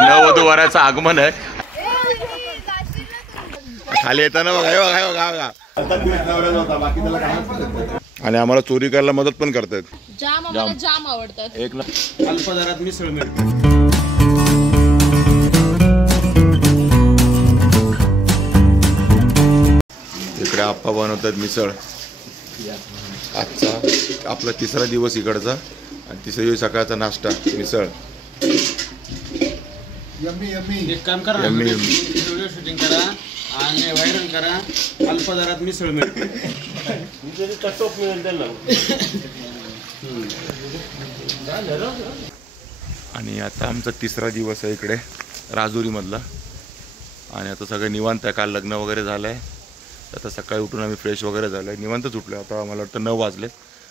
नववधू वराचं आगमन आहे. खाली येताना बघा आणि आम्हाला चोरी करायला मदत पण करतात. जाम आवडतात. एक अल्प दरात मिसळ मिळते. इकडे आप्पा बनवतात मिसळ. आजचा आपला तिसरा दिवस इकडचा आणि तिसऱ्या दिवस सकाळचा नाश्ता मिसळ. एक काम करा, व्हिडिओ शूटिंग करा आणि व्हायरल करा. अल्प दरात मिसळ मिळते. आणि आता आमचा तिसरा दिवस आहे इकडे राजुरी मधला. आणि आता सगळं निवांत आहे. काल लग्न वगैरे झालंय. आता सकाळी उठून आम्ही फ्रेश वगैरे झालोय. निवांतच उठलो. आता मला वाटतं 9 वाजले.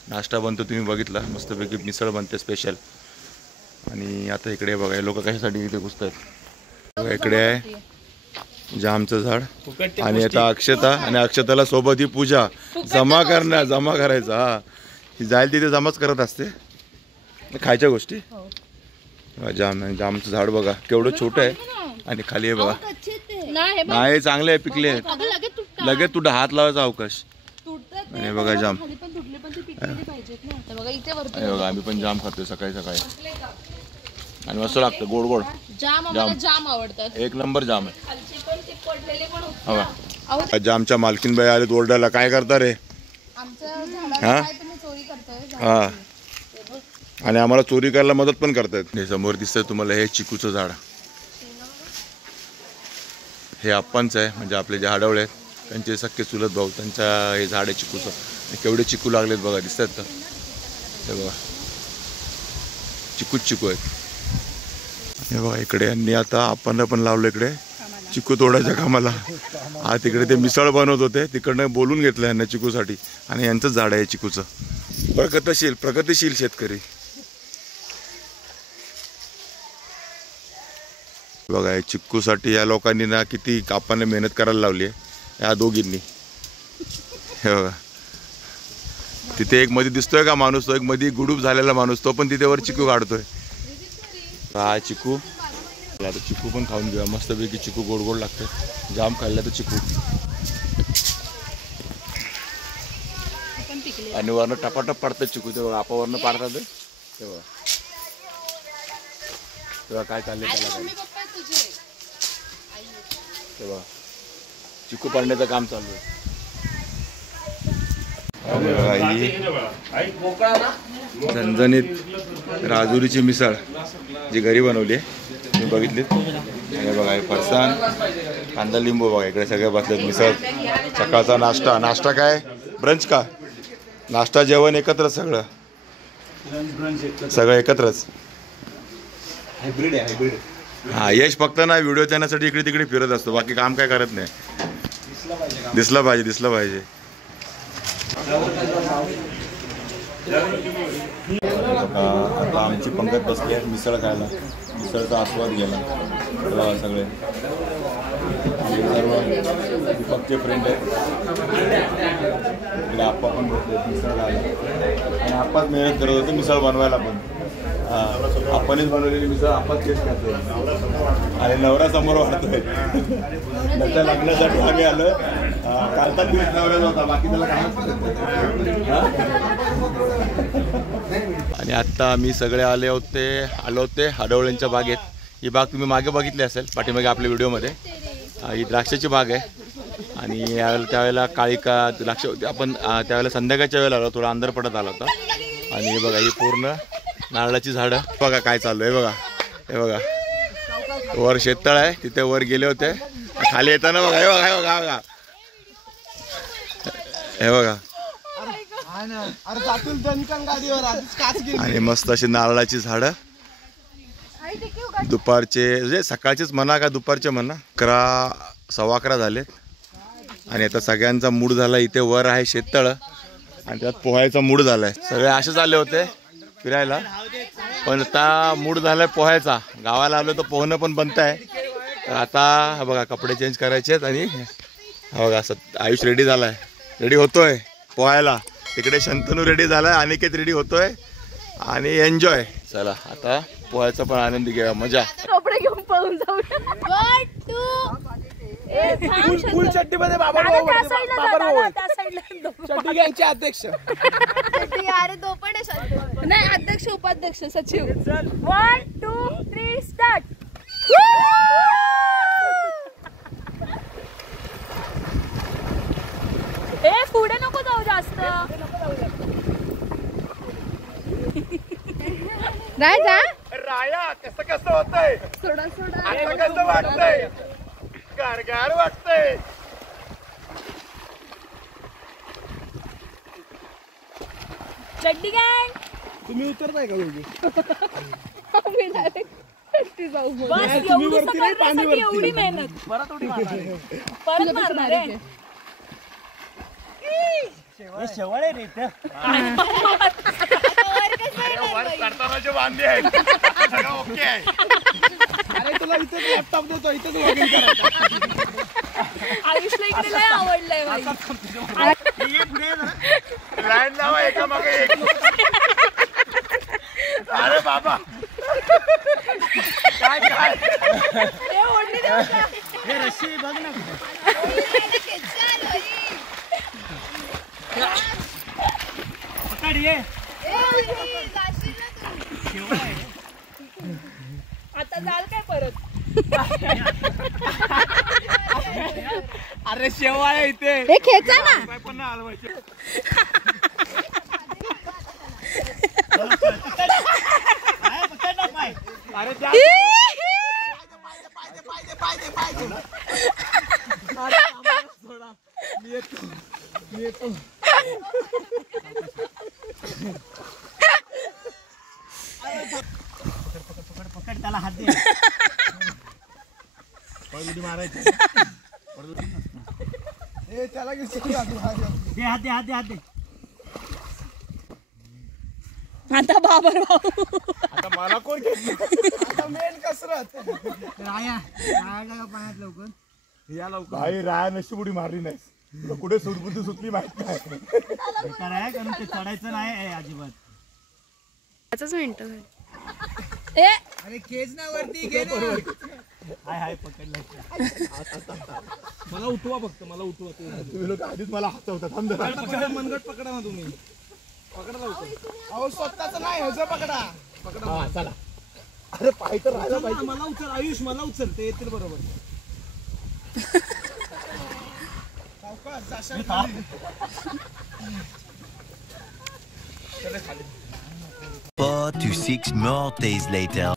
नाश्ता बनतो तुम्ही बघितला. मस्तपैकी मिसळ बनते स्पेशल. आणि आता इकडे बघा हे लोक कशासाठी इथे घुसतात. इकडे आहे जामचं झाड आणि आता अक्षता आणि अक्षताला सोबत ही पूजा जमा करायचा. हा ही जाईल तिथे जमाच करत असते खायच्या गोष्टी. जामचं झाड बघा केवढं छोटं आहे आणि खाली आहे बघा. नाही चांगले आहे पिकले आहेत. लगेच तुझा हात लावायचा अवकाश. आणि बघा जाम बघा आम्ही पण जाम खातोय सकाळी सकाळी आणि मस्त लागतं गोड गोड. जाम आवडतात. एक नंबर जाम आहे. जामच्या मालकीनबाई आले ओरडायला. काय करता रे. हा आणि आम्हाला चोरी करायला मदत पण करतात. हे समोर दिसतंय तुम्हाला हे चिकूचं झाड. हे आप्पांचं आहे म्हणजे आपले जे हाडवळे आहेत त्यांचे सख्खे चुलत भाऊ त्यांच्या हे झाड आहे चिकूचं. केवढे चिकू लागलेत बघा दिसतात का. हे बघा चिकू आहेत. हे बघा इकडे यांनी आता आपण पण लावलं इकडे चिकू तोडायच्या कामाला. हा तिकडे ते मिसळ बनवत होते तिकडनं बोलून घेतलं यांना चिकूसाठी. आणि यांचंच झाड आहे चिकूचं. प्रगतिशील शेतकरी बघा. या चिक्कूसाठी या लोकांनी ना किती कापाने मेहनत करायला लावली आहे या दोघींनी. हे बघा तिथे एक मध्ये दिसतोय का माणूस. तो एक मध्ये गुडूप झालेला माणूस तो पण तिथे वर चिकू काढतोय. हा चिकू आता चिकू पण खाऊन घेऊया. मस्तपैकी चिकू गोड गोड लागते. जाम खाल्ला तर चिकू. आणि वरनं टपाटप पाडतात चिकू. ते बघा आपण वरनं पाडतात तेव्हा तेव्हा काय चाललंय त्याला तेव्हा चिकू पाडण्याचं काम चालू आहे. झणझणीत राजुरीची मिसळ जी घरी बनवली आहे तुम्ही बघितली. आणि बघा हे फरसाण कांदा लिंबू बघा इकडे सगळे बसलेत. मिसळ सकाळचा नाश्ता काय ब्रंच का नाश्ता जेवण एकत्रच सगळं एकत्रच. हा यश फक्त ना व्हिडिओ देण्यासाठी इकडे तिकडे फिरत असतो. बाकी काम काय करत नाही. दिसलं पाहिजे. आता आमची पंगत बसली आहे मिसळ खायला. मिसळचा आस्वाद घ्यायला सगळे सर्व दीपकचे फ्रेंड आहेत. इकडे आप्पा पण बसले मिसळ खायला. आणि आप्पाच मेहनत करत होते मिसळ बनवायला पण. आपणच बनवलेली मिसळ आप्पाच टेस्ट करतोय. आणि नवरा समोर वाढतोय. त्याच्या लग्नासाठी आम्ही आलो. कालचा दिवस नवऱ्याचा होता बाकी त्याला कामच. आणि आता आम्ही सगळे आलो होते हाडवळ्यांच्या बागेत. ही बाग तुम्ही मागे बघितली असेल पाठीमागे आपल्या व्हिडिओमध्ये. ही द्राक्षाची बाग आहे. आणि त्यावेळेला काळिका द्राक्ष होती. आपण त्यावेळेला संध्याकाळच्या वेळेला आलो. थोडा अंधार पडत आला होता. आणि हे बघा ही पूर्ण नारळाची झाडं बघा काय चालू आहे बघा. हे बघा वर शेततळ आहे तिथे वर गेले होते. खाली येताना बघा हे बघा आणि मस्त अशी नारळाची झाडं. दुपारचे म्हणजे सकाळचेच म्हणा का दुपारचे म्हणा 11 सव्वा 11 झाले. आणि आता सगळ्यांचा मूड झाला. इथे वर आहे शेततळ आणि त्यात पोहायचा मूड झालाय. सगळे असेच आले होते फिरायला पण आता मूड झालाय पोहायचा. गावाला आलो तर पोहणं पण बनत आहे. तर आता बघा कपडे चेंज करायचे आहेत. आणि बघा आयुष रेडी झालाय. रेडी होतोय पोहायला. तिकडे शंतनू रेडी झालाय, अनिकेत रेडी होतोय आणि एन्जॉय. चला आता पोहायचा पण आनंद घ्या, मजा. कपडे घेऊन पळून जाऊ. 1 2 फुल चड्डी मध्ये बाबा चड्डी गँगचे अध्यक्ष. अरे दो पण नाही, अध्यक्ष उपाध्यक्ष सचिव. 1 2 3 स्टार्ट. ए पुढे नको जाऊ जास्त. राजा राया कसं कसं होतंय, सोडा सोडा. कसं वाटतंय, गारगार वाटतंय. चड्डी गँग. तुम्ही उतरताय का दोघी? आम्ही डायरेक्ट चड्डी जाऊ. बस तुम्ही वरती नाही, पाणी वरती. एवढी मेहनत परत उडी मारणार आहे. परत मारणार आहे. शेवळ आहे रे इथं. करतानाचे वांदे आहेत, सगळं ओके आहे. अरे तुला इथेच लॅपटॉप देतो, इथेच लॉग इन करायचं. आयुषला इकडे लय आवडलंय बाई. लाईन लावा एका मागे एक. अरे बाबा काय काय हे ओढणी देऊ का? हे रशी बघ ना. पकड ये. आता जाल काय परत? अरे शेवाळ आहे इथे. हे खेचा ना. पण नाही हलवायचे. अरे त्या मी येतो. पकड त्याला हात दे. मारायचं. त्याला हात दे. आता बाबर भाऊ. आता मला कोण घेतलं. आता मेन कसरत. राया पाण्यात लवकर या लवकर. काही राया नशी उडी मारली नाही, कुठे सुटबुद्धी सुटली माहित नाही. कारण ते चढायचं नाही अजिबात. 5 मिनिटं. अरे केज ना वरती घे ना. हाय पकडला. मला उठवा फक्त, मला उठवा. तुम्ही लोक आधीच मला हसवतात. मनगट पकडा ना तुम्ही. पकडा लवकर. अहो स्वतःच नाही, ह्याचं पकडा. हा चला. अरे पाय तर राहिला पाहिजे. मला उचल आयुष, मला उचल. ते येतील बरोबर. 4 to 6 more days later.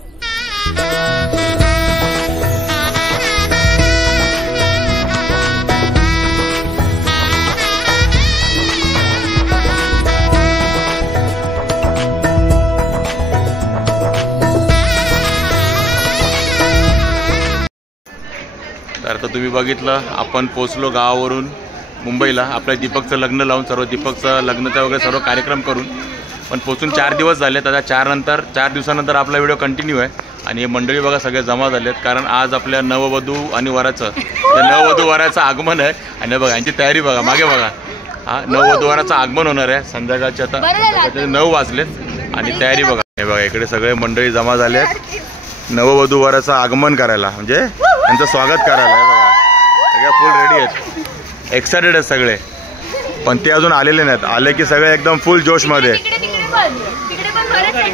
तर आता तुम्ही बघितलं, आपण पोचलो गावावरून मुंबईला. आपल्या दीपकचं लग्न लावून, सर्व दीपकचं लग्नाचा वगैरे सर्व कार्यक्रम करून पण पोचून 4 दिवस झाले. आता 4 दिवसानंतर आपला व्हिडिओ कंटिन्यू आहे. आणि हे मंडळी बघा सगळे जमा झालेत, कारण आज आपल्या नववधू आणि वराचं नववधू वराचं आगमन आहे. आणि बघा यांची तयारी बघा, मागे बघा. हा नववधू वराचं आगमन होणार आहे संध्याकाळचे. आता 9 वाजलेत आणि तयारी बघा. हे बघा इकडे सगळे मंडळी जमा झाले आहेत नववधू वराचं आगमन करायला, म्हणजे त्यांचं स्वागत करायला. हे बघा सगळ्या फुल रेडी आहेत, एक्सायटेड आहेत सगळे. पण ते अजून आलेले नाहीत. आले की सगळे एकदम फुल जोशमध्ये.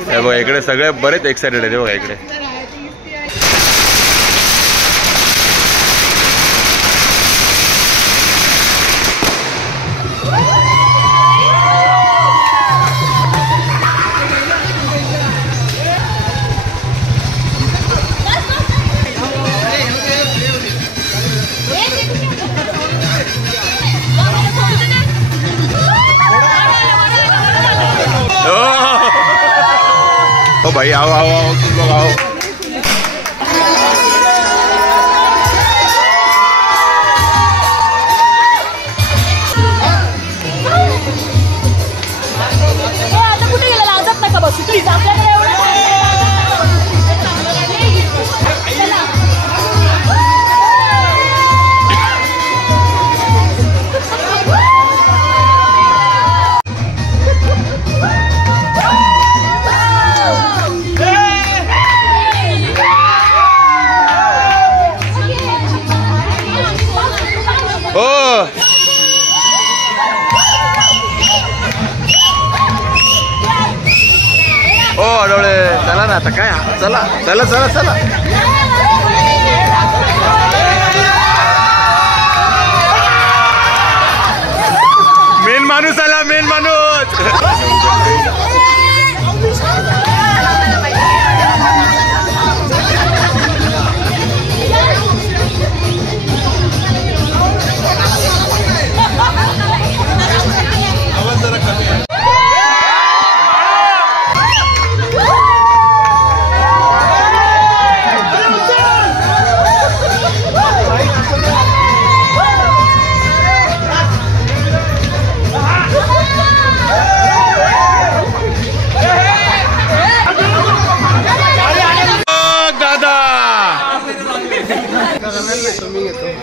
हे बघा इकडे सगळे बरेच एक्सायटेड आहेत. हे बघा इकडे ओ भाई आओ आओ आओ तुम लोग आओ. आता कुठे गेला, लाजत नका बसू प्लीज. आपल्याकडे एवढं ओ आडवळे चला ना आता काय चला चला चला चला मेन माणूस आला मेन माणूस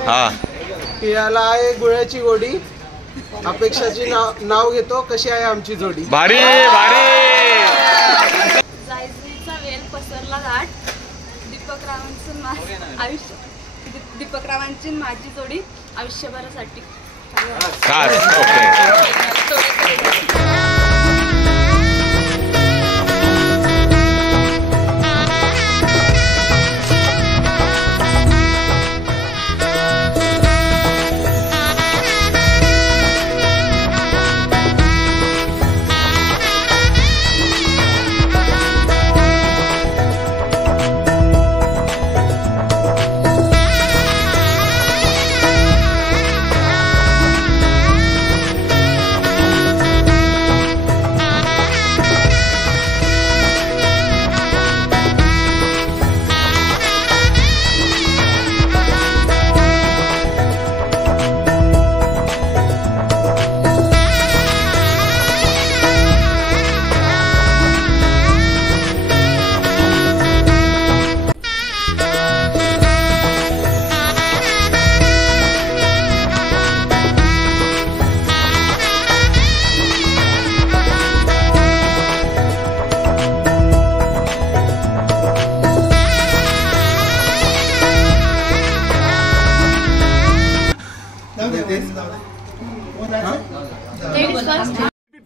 हा याला आहे गुळ्याची गोडी अपेक्षाची नाव घेतो कशी आहे आमची जोडी भारी भारी जायजुरीचा वेल पसरला घाट दीपक रावांची माझी जोडी आयुष्यभरासाठी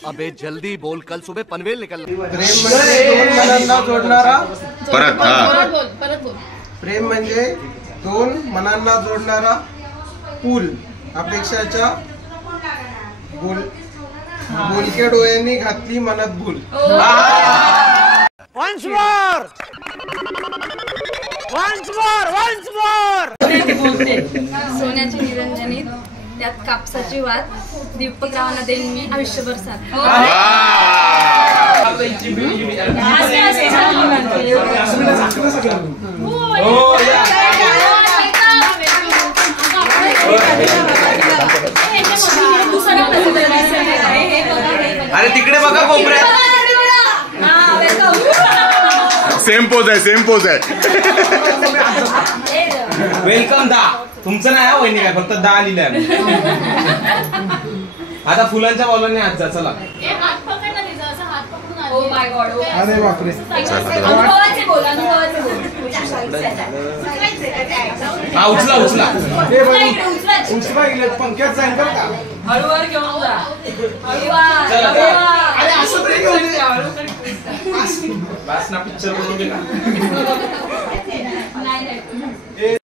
अबे जल्दी बोल कल सुबह पनवेल निकलना प्रेम म्हणजे दोन मनांना जोडणारा परत प्रेम म्हणजे दोन मनांना जोडणारा पूल अपेक्षाच्या बोलक्या डोळ्यांनी घातली मनात भूल सोन्याची निरंजनी त्यात कापसाची वात दीपक रावांना देईन मी आयुष्यभर साथ अरे तिकडे बघा कोपऱ्यात सेम पोज आहे वेलकम दा तुमचं नाही वहिनी काय फक्त दा लिहिलंय आता फुलांच्या बॉलांनी हात जा चला अरे बापरे हा उचला उचला गेले पंख्यात जाईल बरं का हळूवार घेऊन जा अरे असं तरी घेऊन पिक्चर ए